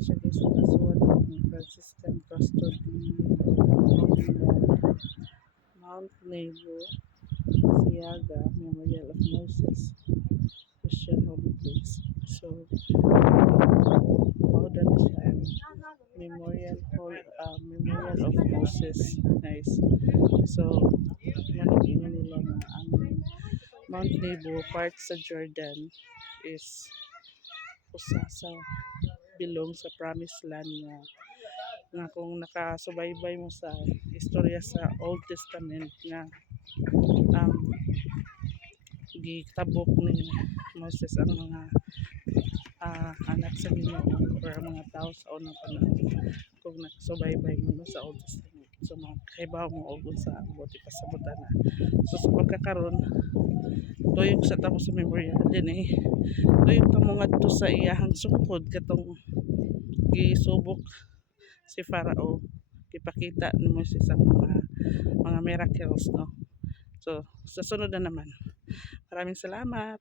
Siya guys sa kasuhan ni Franciscan Custody of Mount Nebo, Siaga, Memorial of Moses, Christian Holy Place. So, mauda na siya ang Memorial of Moses. Nice. So, managing nila na ang Mount Nebo part sa Jordan is usa sa belong sa promised land nga kung nakasubaybay mo sa istorya sa Old Testament nga um, gitabok ni Moses ang mga anak sa Ginoo or ang mga tao sa unang panahon kung nakasubaybay mo no, sa Old Testament. So makahibaw mo og unsa ang buti pasabutan na. So sa pagkakaroon tuyok sa tamo sa memorya din tuyok tamo ngadto sa iyahang sungkod katong gisubok si Farao, ipakita ni Moses ang mga miracles no. So sa sunod na naman, maraming salamat.